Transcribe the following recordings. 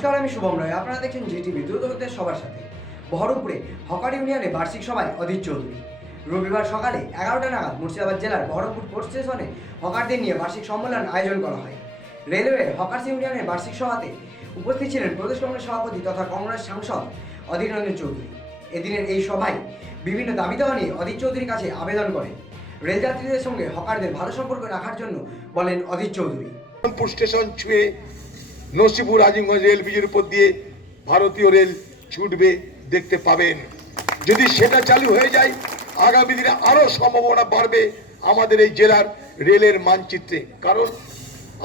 শুভম রায়। আপনারা দেখছেন জিটিভি দ্রুতগতির সবার সাথে। বহরমপুরে হকার ইউনিয়নে বার্ষিক সভায় অধীর চৌধুরী। রবিবার সকালে এগারোটা নাগাদ মুর্শিদাবাদ জেলার বহরমপুর পোর্ট স্টেশনে হকারদের নিয়ে বার্ষিক সম্মেলন আয়োজন করা হয়। রেলওয়ে হকার্স ইউনিয়নের বার্ষিক সভাতে উপস্থিত ছিলেন প্রদেশ কংগ্রেস সভাপতি তথা কংগ্রেস সাংসদ অধীর রঞ্জন চৌধুরী। এদিনের এই সভায় বিভিন্ন দাবি দেওয়া নিয়ে অধীর চৌধুরীর কাছে আবেদন করেন। রেলযাত্রীদের সঙ্গে হকারদের ভালো সম্পর্ক রাখার জন্য বলেন অধীর চৌধুরী। স্টেশন ছুঁয়ে নসিপুর আজিমগঞ্জ রেল ব্রিজের উপর দিয়ে ভারতীয় রেল ছুটবে, দেখতে পাবেন। যদি সেটা চালু হয়ে যায়, আগামী দিনে আরও সম্ভাবনা বাড়বে আমাদের এই জেলার রেলের মানচিত্রে। কারণ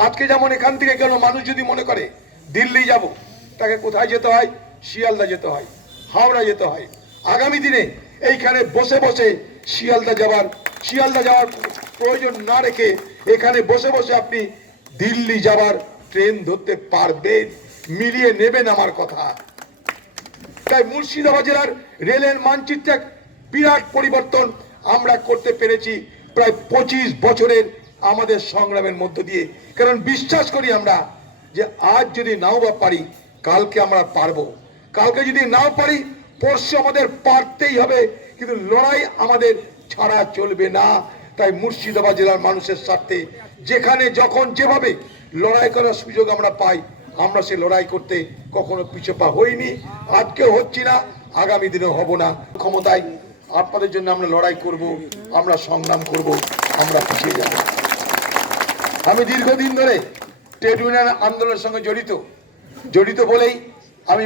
আজকে যেমন এখান থেকে কেন মানুষ যদি মনে করে, দিল্লি যাব, তাকে কোথায় যেতে হয়? শিয়ালদা যেতে হয়, হাওড়া যেতে হয়। আগামী দিনে এইখানে বসে বসে শিয়ালদা যাওয়ার শিয়ালদা যাওয়ার প্রয়োজন না রেখে এখানে বসে বসে আপনি দিল্লি যাওয়ার ট্রেন ধরতে পারবে, মিলিয়ে নেবেন আমার কথা। তাই মুর্শিদাবাদ জেলার রেলের মানচিত্রে বিরাট পরিবর্তন আমরা করতে পেরেছি প্রায় পঁচিশ বছরের আমাদের সংগ্রামের মধ্য দিয়ে। কারণ বিশ্বাস করি আমরা যে আজ যদি নাও বা পারি, কালকে আমরা পারব। কালকে যদি নাও পারি, পরশু আমাদের পারতেই হবে, কিন্তু লড়াই আমাদের ছাড়া চলবে না। তাই মুর্শিদাবাদ জেলার মানুষের স্বার্থে যেখানে, যখন, যেভাবে লড়াই করার সুযোগ আমরা পাই। আমরা সে লড়াই করতে কখনো পিছপা হইনি। আজকেও হচ্ছি না, আগামী দিনে হব না। ক্ষমতায় আপনাদের জন্য আমরা লড়াই করব, আমরা সংগ্রাম করব, আমরা পিছিয়ে যাব। আমি দীর্ঘদিন ধরে ট্রেড ইউনিয়ন আন্দোলনের সঙ্গে জড়িত। জড়িত বলেই আমি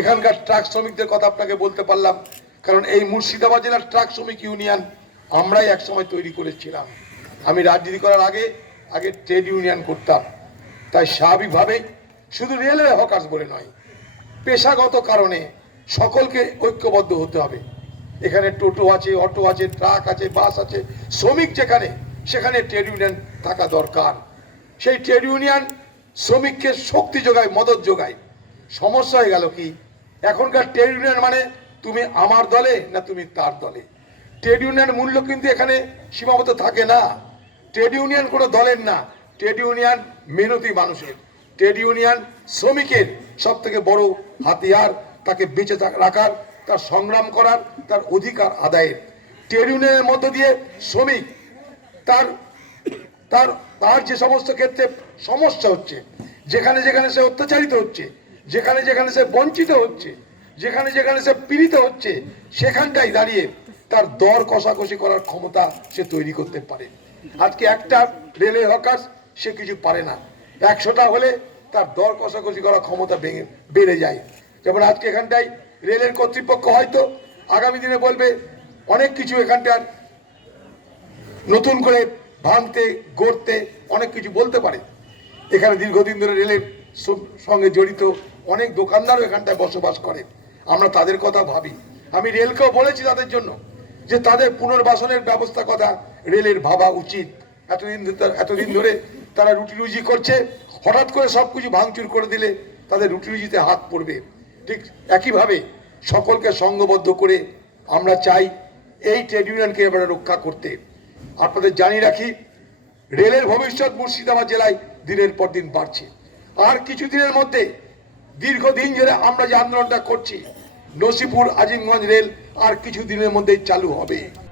এখানকার ট্রাক শ্রমিকদের কথা আপনাকে বলতে পারলাম। কারণ এই মুর্শিদাবাদ জেলার ট্রাক শ্রমিক ইউনিয়ন আমরাই একসময় তৈরি করেছিলাম। আমি রাজনীতি করার আগে আগে ট্রেড ইউনিয়ন করতাম। তাই স্বাভাবিকভাবেই শুধু রেলওয়ে হকার্স বলে নয়, পেশাগত কারণে সকলকে ঐক্যবদ্ধ হতে হবে। এখানে টোটো আছে, অটো আছে, ট্রাক আছে, বাস আছে, শ্রমিক যেখানে, সেখানে ট্রেড ইউনিয়ন থাকা দরকার। সেই ট্রেড ইউনিয়ন শ্রমিককে শক্তি যোগায়, মদত যোগায়। সমস্যা হয়ে গেল কি? এখনকার ট্রেড ইউনিয়ন মানে তুমি আমার দলে না তুমি তার দলে? ট্রেড ইউনিয়ন মূল্য কিন্তু এখানে সীমাবদ্ধ থাকে না। ট্রেড ইউনিয়ন কোনো দলের না। ট্রেড ইউনিয়ন মেহনতি মানুষের। ট্রেড ইউনিয়ন শ্রমিকের সব থেকে বড় হাতিয়ার, তাকে বেঁচে রাখার, তার সংগ্রাম করার, তার অধিকার আদায়ের। ট্রেড ইউনিয়নের মধ্য দিয়ে শ্রমিক, তার তার তার যে সমস্ত ক্ষেত্রে সমস্যা হচ্ছে, যেখানে যেখানে সে অত্যাচারিত হচ্ছে, যেখানে যেখানে সে বঞ্চিত হচ্ছে, যেখানে যেখানে সে পীড়িত হচ্ছে সেখানটাই দাঁড়িয়ে তার দর কষাকষি করার ক্ষমতা সে তৈরি করতে পারে। আজকে একটা রেলে হকার সে কিছু পারে না। একশোটা হলে তার দর কষাকষি করার ক্ষমতা বেড়ে যায়। যেমন আজকে এখানটায় রেলের কর্তৃপক্ষ হয়তো আগামী দিনে বলবে, অনেক কিছু এখানটার নতুন করে ভাঙতে, গড়তে অনেক কিছু বলতে পারে। এখানে দীর্ঘদিন ধরে রেলের সঙ্গে জড়িত অনেক দোকানদারও এখানটায় বসবাস করে। আমরা তাদের কথা ভাবি। আমি রেলকেও বলেছি তাদের জন্য যে তাদের পুনর্বাসনের ব্যবস্থা কথা রেলের ভাবা উচিত। এতদিন এতদিন ধরে তারা রুটি রুজি করছে, হঠাৎ করে সব কিছু ভাঙচুর করে দিলে তাদের রুটি রুজিতে হাত পড়বে। ঠিক একইভাবে সকলকে সঙ্গবদ্ধ করে আমরা চাই এই ট্রেড ইউনিয়নকে এবারে রক্ষা করতে। আপনাদের জানিয়ে রাখি, রেলের ভবিষ্যৎ মুর্শিদাবাদ জেলায় দিনের পর দিন বাড়ছে। আর কিছুদিনের মধ্যে দীর্ঘদিন ধরে আমরা যে আন্দোলনটা করছি, নসিপুর আজিমগঞ্জ রেল আর কিছু দিনের মধ্যেই চালু হবে।